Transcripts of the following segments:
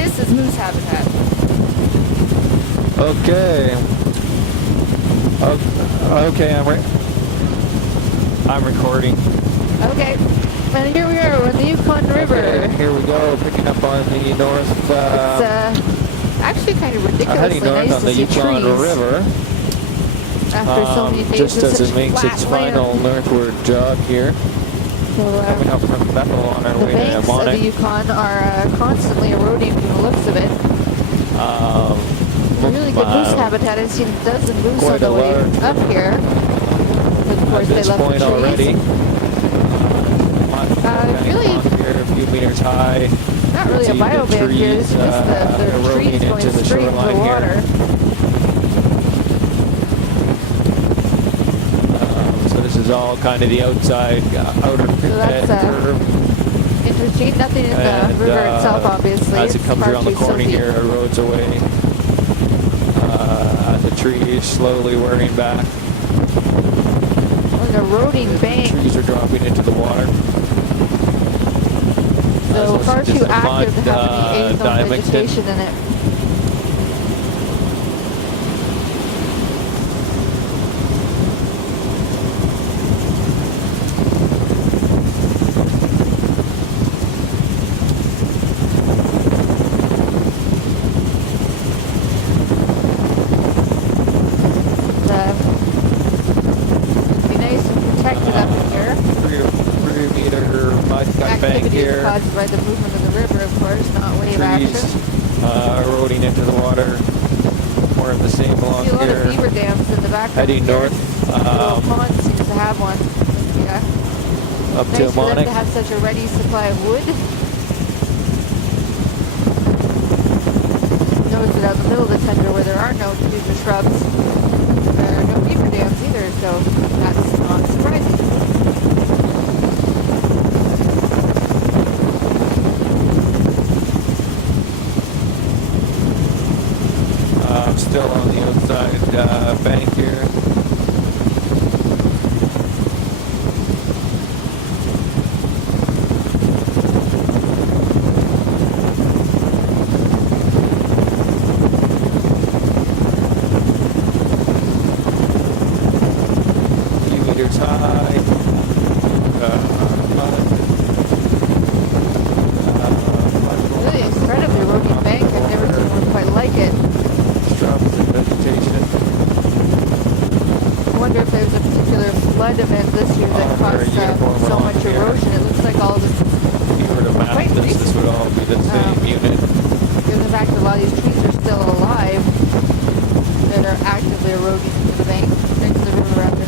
This is moose habitat. Okay. Okay, I'm recording. Okay, and here we are on the Yukon River. Okay, here we go, picking up on the north. It's actually kind of ridiculously heading north nice on the to see Yukon trees River. after so many days just of as such it makes flat its land. final northward jog here. So, Coming up from Bethel on our the way to banks of the Amonic. Yukon are constantly eroding from the looks of it. Really good moose habitat. I've seen dozens of moose on the way up here. But of course, they love the trees. Already. Really, here, a few meters high. Not really a biobank here. This is just the trees going straight into the water. So this is all kind of the outside, outer curve. Interesting. Nothing in the river itself, obviously. As it comes around the corner here, it erodes away. The trees slowly wearing back. An eroding bank. The trees are dropping into the water. So far too active to have any aethel vegetation in it. Caused by the movement of the river, of course, not wave action. Eroding into the water. More of the same along here. See a lot of beaver dams in the background. Heading north. Little pond seems to have one. Yeah. Up nice to Amonic. for them to have such a ready supply of wood. Notice that out in the middle of the tundra where there are no trees or shrubs, there are no beaver dams either, so that's not surprising. Still on the outside bank here. A few meters high. Really incredibly eroding bank. I've never seen one quite like it. Vegetation. I wonder if there's a particular flood event this year that caused so much erosion. It looks like all this if you were to map this would all be the same unit. Given the fact that a lot of these trees are still alive that are actively eroding into the bank, into the river rather.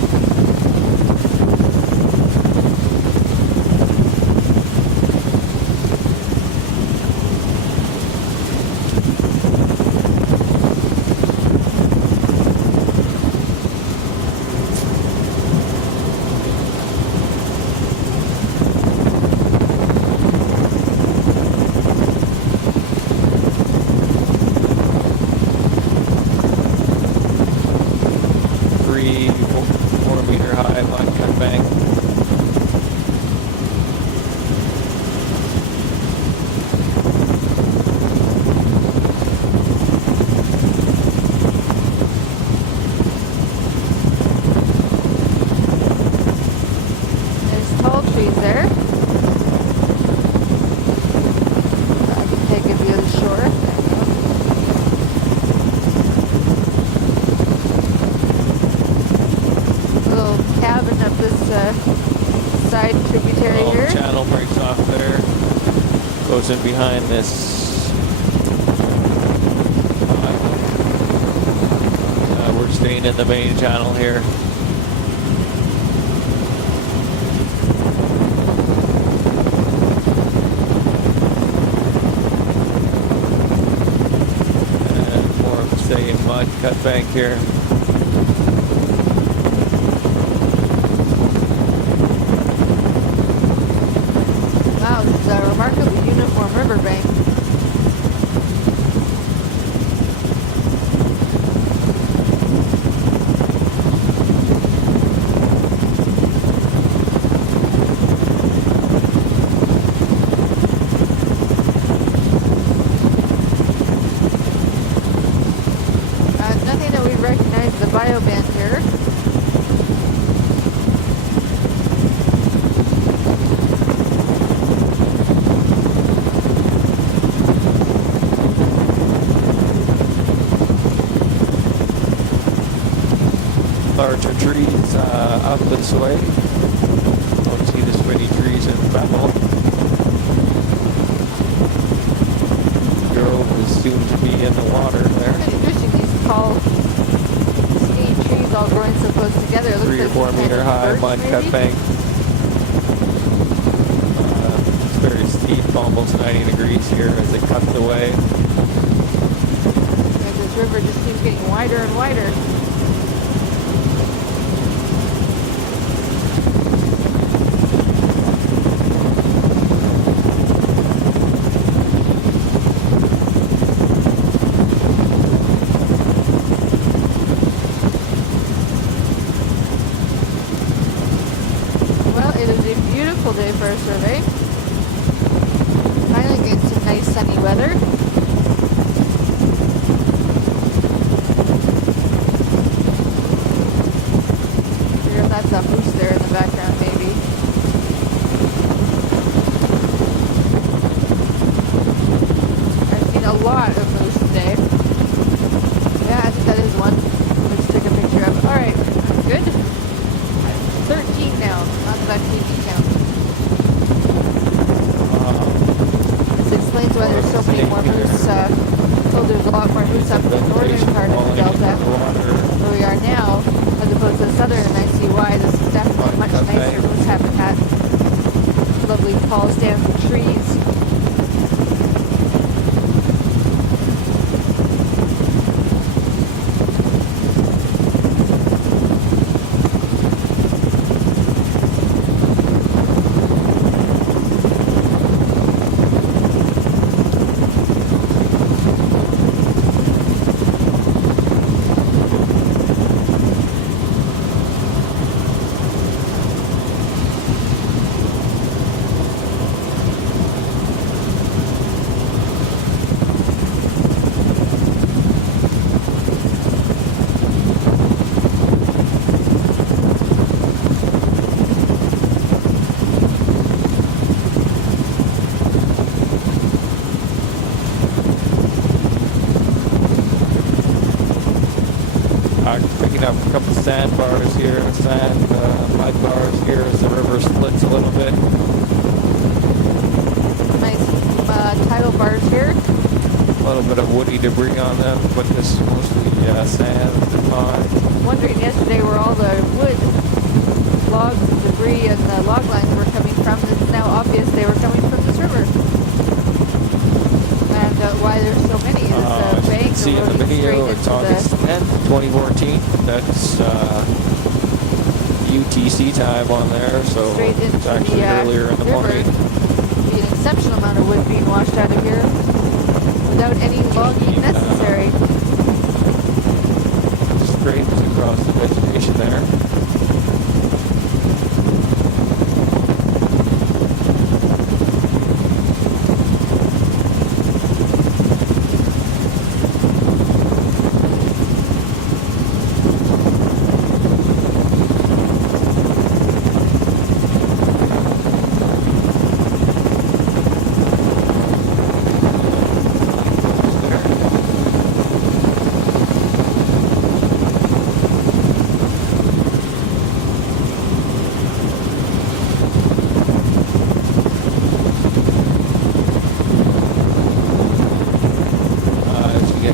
Side tributary here. Channel breaks off there. Goes in behind this. We're staying in the main channel here. And more of the same mud cut bank here. It's a remarkably uniform riverbank. larger trees up this way. Don't see this many trees in Bethel. Grove is soon to be in the water there. It's interesting, these tall, skinny trees all growing so close together. It looks 3 or like 4 some kind meter of high birch, mud cut maybe? bank. It's very steep, almost 90 degrees here as it cuts away. And this river just keeps getting wider and wider. Well, it is a beautiful day for a survey. Finally getting some nice sunny weather. Figure if that's a moose there in the background, maybe. I've seen a lot of moose today. Yeah, I think that is one. Let's take a picture of it. Alright, good. 13 now. Not that I'm keeping count. This explains why there's so many more moose. Well, there's a lot more moose up in the northern part of the delta where we are now, as opposed to the southern, and I see why. This is definitely much nicer moose habitat. Lovely tall stands of trees. Picking up a couple sandbars here, mud bars here as the river splits a little bit. Nice tidal bars here. A little bit of woody debris on them, but this is mostly sand and mud. Wondering yesterday where all the wood, logs, and debris, and the log lines were coming from. It's now obvious they were coming from this river. And why there's so many is the bank see in the video, it's August 10th, 2014. That's UTC time on there, so straight into it's actually the earlier in the river. morning. Be an exceptional amount of wood being washed out of here without any logging necessary. Scrapes across the vegetation there.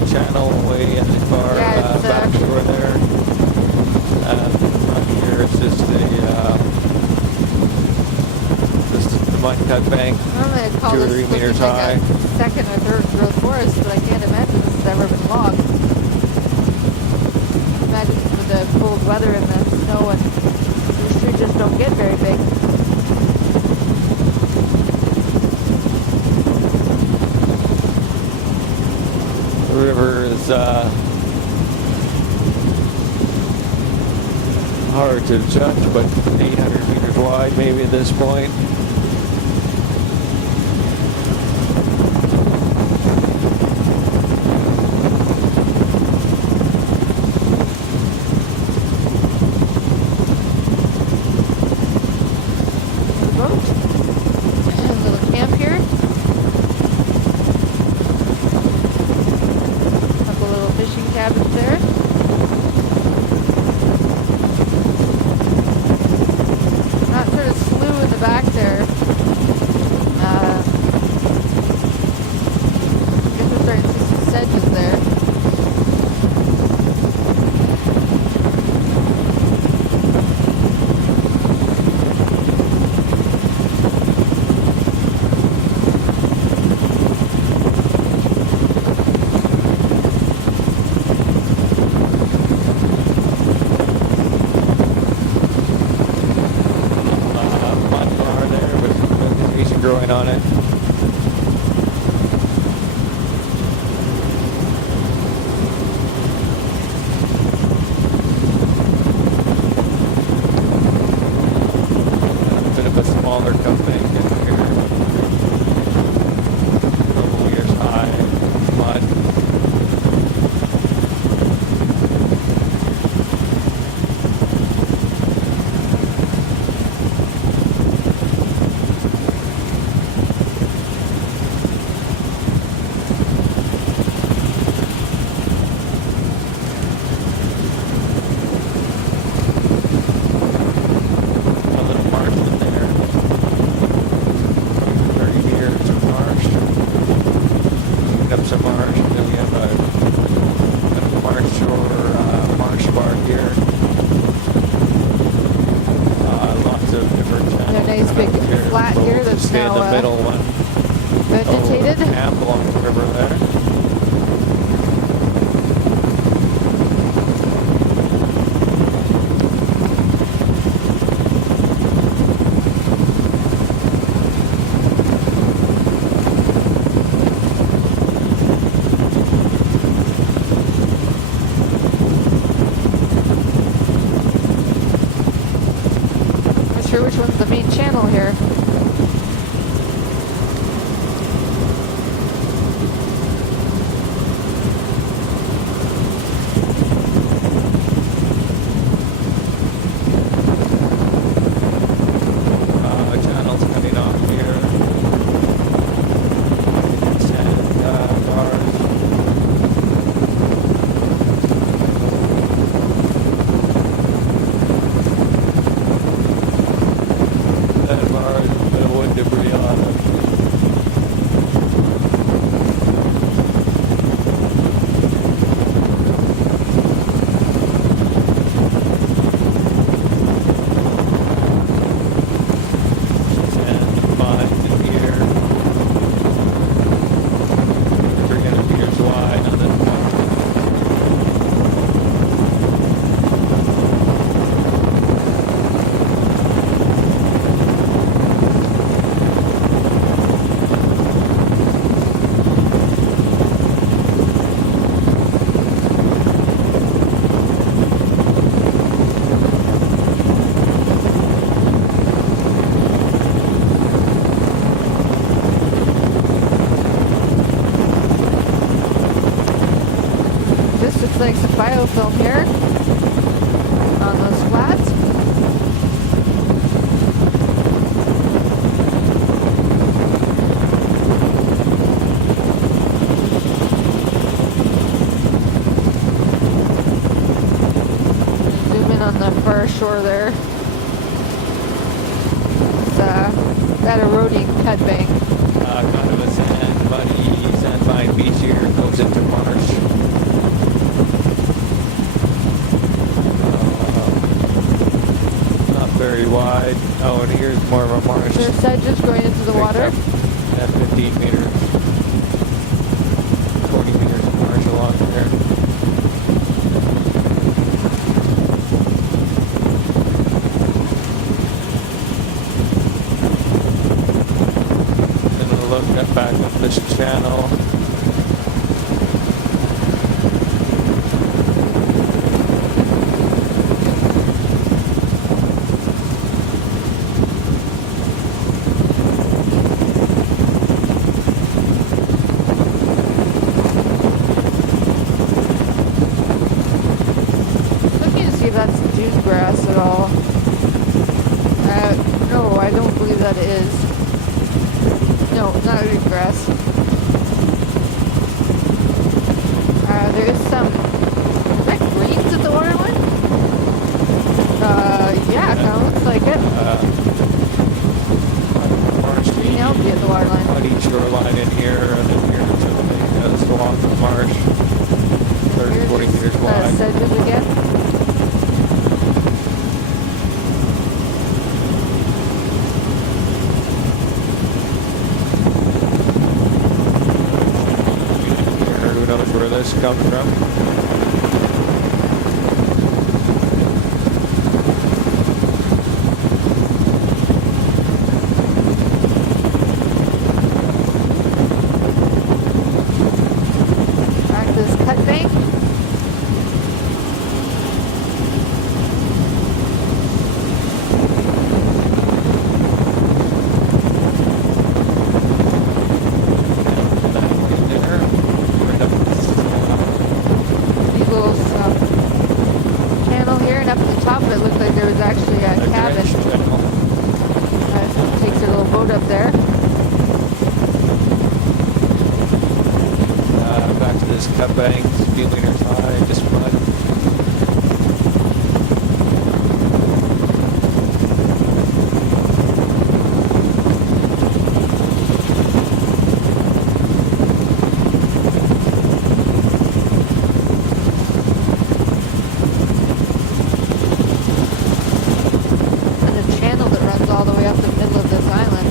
Channel way in the far back shore there. Up here it's just the mud cut bank, Normally I'd call 2 or this 3 meters like high. a second or third growth forest, but I can't imagine this has ever been logged. Imagine with the cold weather and the snow, and these trees just don't get very big. The river is hard to judge, but 800 meters wide maybe at this point. sedges there. Mud bar there with vegetation growing on it. A bit of a smaller company in here. Couple meters high, mud. A little marsh in there. Right here, some marsh. Clean up some marsh, and then we have a marsh or marsh bar here. Lots of different channels. And a nice big flat So here we'll that's just stay in now the middle one. vegetated. Camp along the river there. Not sure which one's the main channel here. Channels coming off here. Sand bars. Sand bars, a bit of wood debris on them. And mud in here. 300 meters wide on this one. This looks like some biofilm here on those flats. Zoom in on the far shore there. It's that eroding cut bank. Kind of a muddy, sandfine beach here. Goes into marsh. Not very wide. Oh, and here's more of a marsh. There's sedges going into the water. At 15 meters. 40 meters of marsh along there. And we'll look back up this channel. Looking to see if that's dune grass at all. No, I don't believe that it is. No, not dune grass. There is some. Is that greens at the waterline? Yeah, it kind of looks like it. Green algae at the waterline. Muddy shoreline in here, and then here's the swamp. swath of marsh, 30, 40 meters wide. Sedges again. Who knows where this is coming from? Back to this cut bank. Neat little channel here, and up at the top of it looked like there was actually a cabin. So takes a little boat up there. Back to this cut bank, a few meters high, just mud. And a channel that runs all the way up the middle of this island.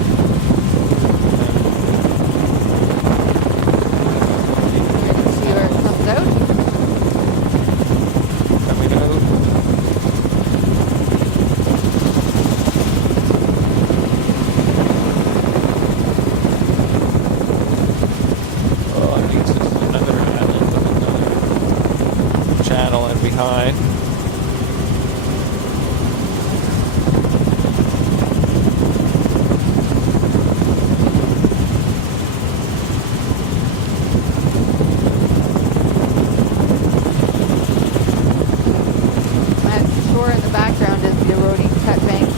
You can see where it comes out. Coming out. Oh, I think this is another island with another channel in behind. That shore in the background is the eroding cut bank.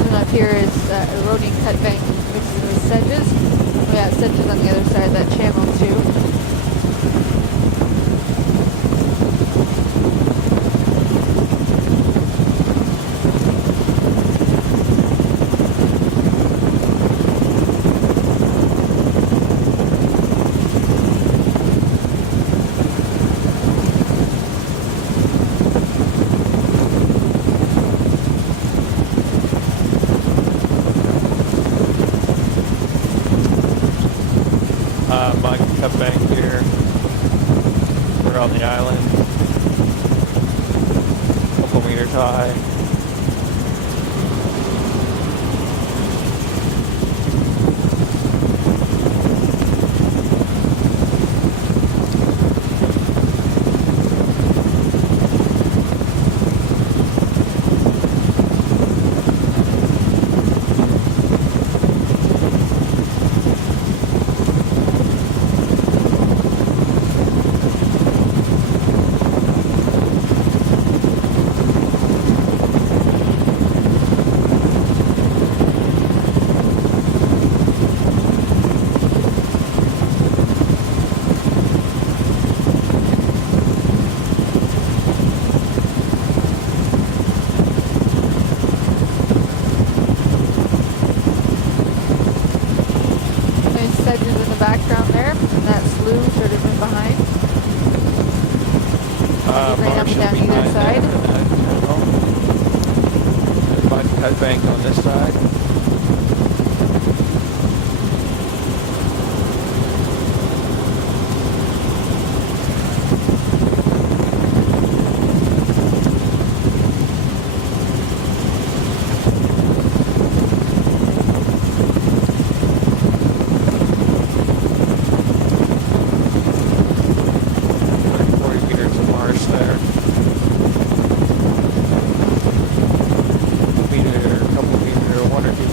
And up here is eroding cut bank mixed with sedges. We have sedges on the other side of that channel too. Mud cut bank here. We're on the island. A couple meters high. There's sedges in the background there, and that slough sort of in behind. Right up and down either side. There's mud cut bank on this side. Meter, a couple meter, 1 or 2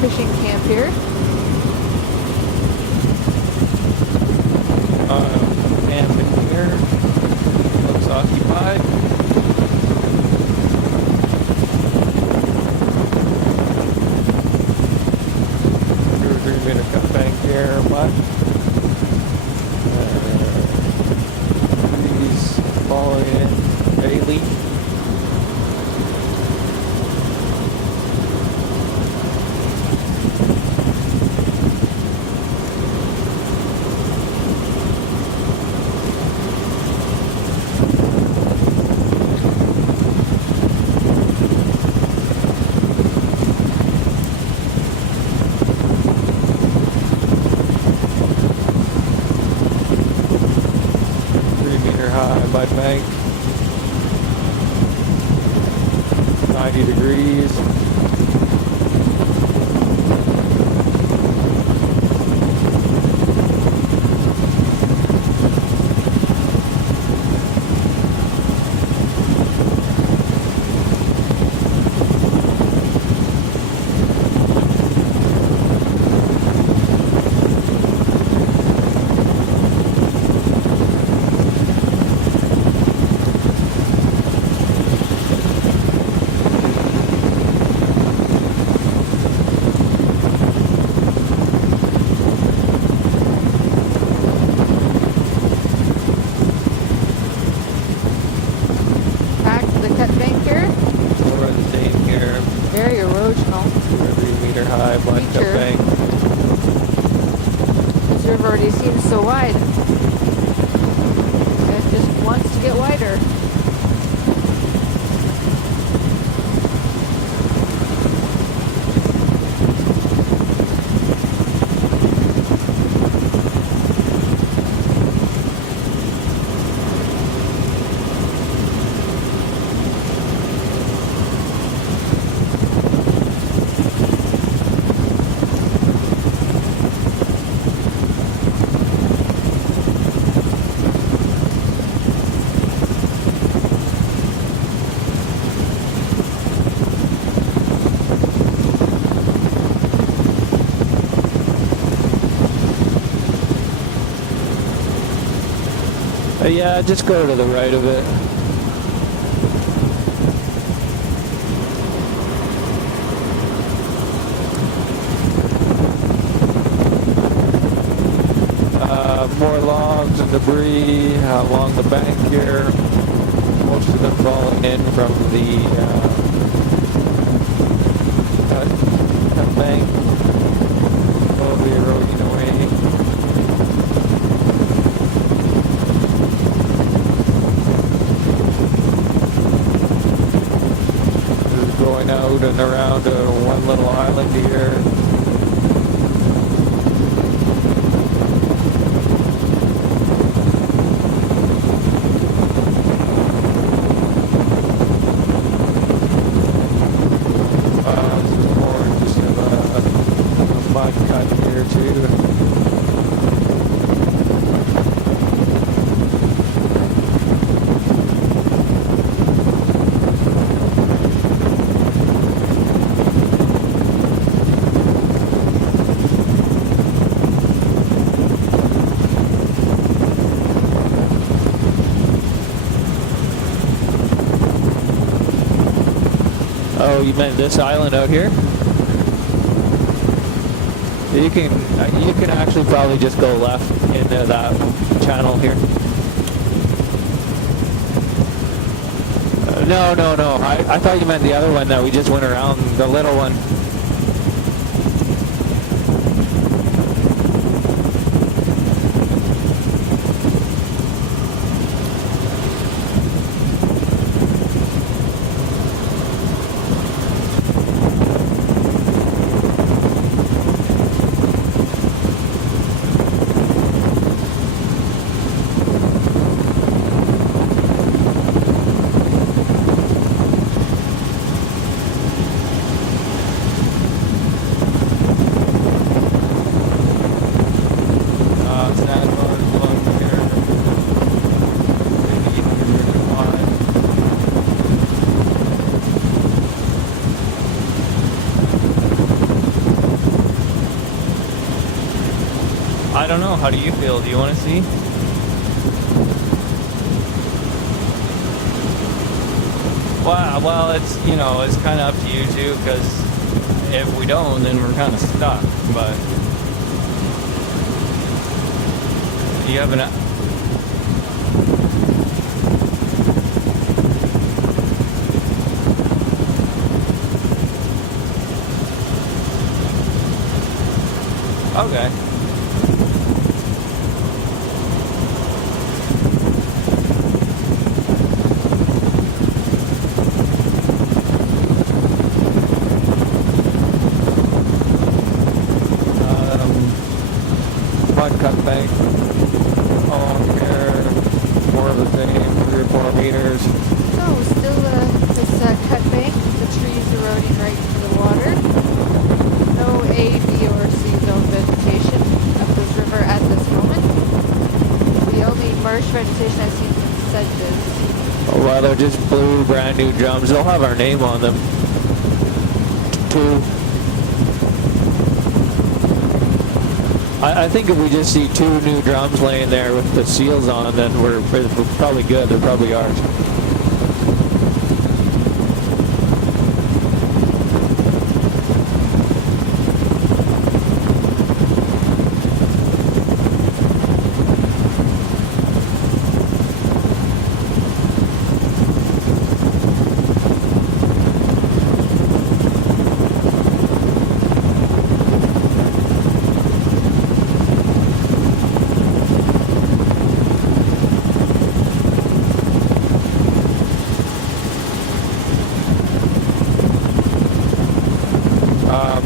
fishing camp here. And here looks occupied. Two or 3 meter cut bank here, but trees falling in daily. Mud bank, 90 degrees. Very erosional. 3 meter high mud cut bank. This river already seems so wide. It just wants to get wider. Yeah, just go to the right of it. More logs and debris along the bank here. Most of them falling in from the cut bank. Slowly eroding away. Going out and around one little island here. Some more just a mud cut here too. Oh, you meant this island out here? You can actually probably just go left into that channel here. No. I thought you meant the other one that we just went around, the little one. don't know. How do you feel? Do you want to see? Well, it's, you know, it's kind of up to you too, because if we don't, then we're kind of stuck. But you have an. Okay. Mud cut bank along here, more of the same, 3 or 4 meters. So still this cut bank, the trees eroding right into the water. No A, B, or C zone vegetation up this river at this moment. The only marsh vegetation I've seen is sedges. Oh, well, they're just blue, brand new drums. They'll have our name on them, too. I think if we just see 2 new drums laying there with the seals on, then we're probably good. They're probably ours.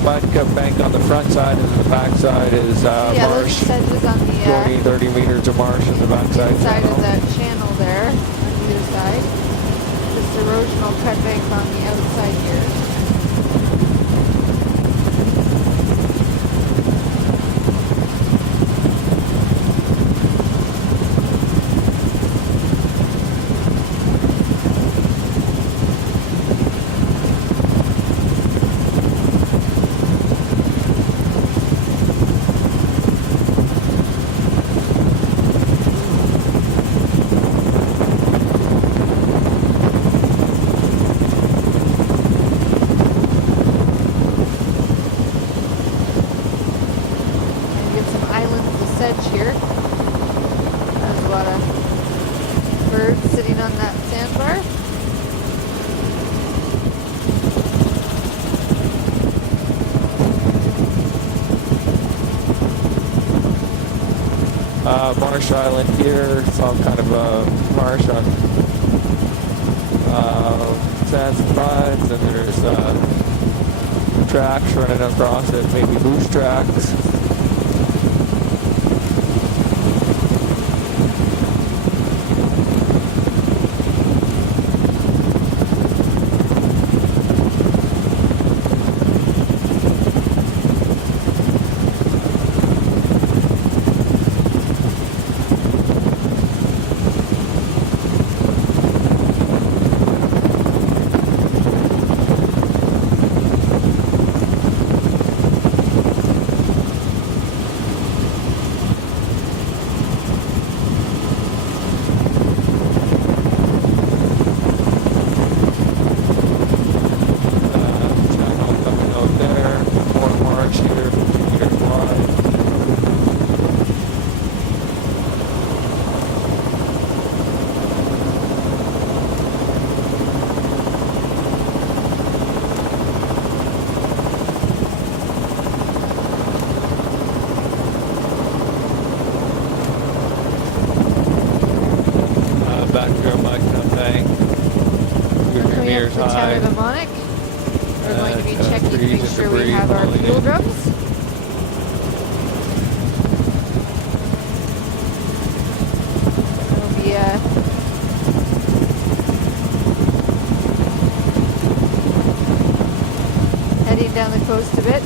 Mud cut bank on the front side, and the back side is Yeah, those marsh. sedges on the 20, 30 meters of marsh on the back side. side of that channel there, on either side. This erosional cut bank on the outside here. Sedge here. There's a lot of birds sitting on that sandbar. Marsh Island here, some kind of a marsh on sands and mines, and there's tracks running across it, maybe moose tracks. meters the high. town of Mnemonic. We're going to be checking to make sure we have our fuel drums. We'll be heading down the coast a bit,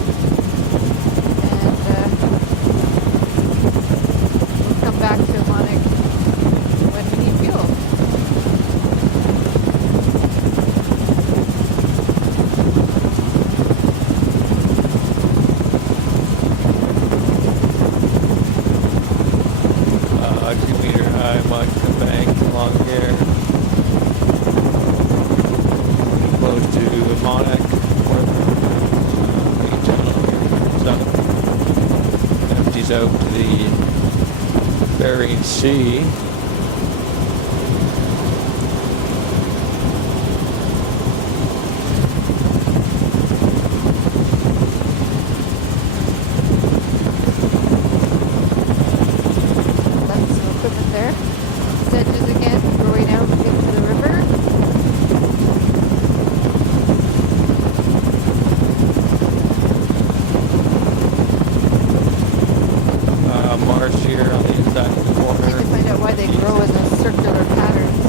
and we'll come back to Mnemonic when we need fuel. ways out to the Bering Sea. Left some equipment there. Sedges again, growing out into the river. Marsh here on the inside of the I need corner. to find out why they grow in those circular patterns.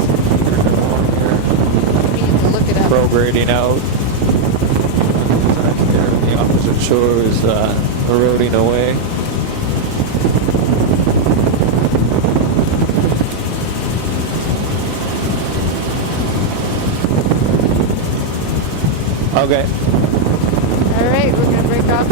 We need to look it up. Prograding out. There, the opposite shore is eroding away. All Okay. right, we're going to break off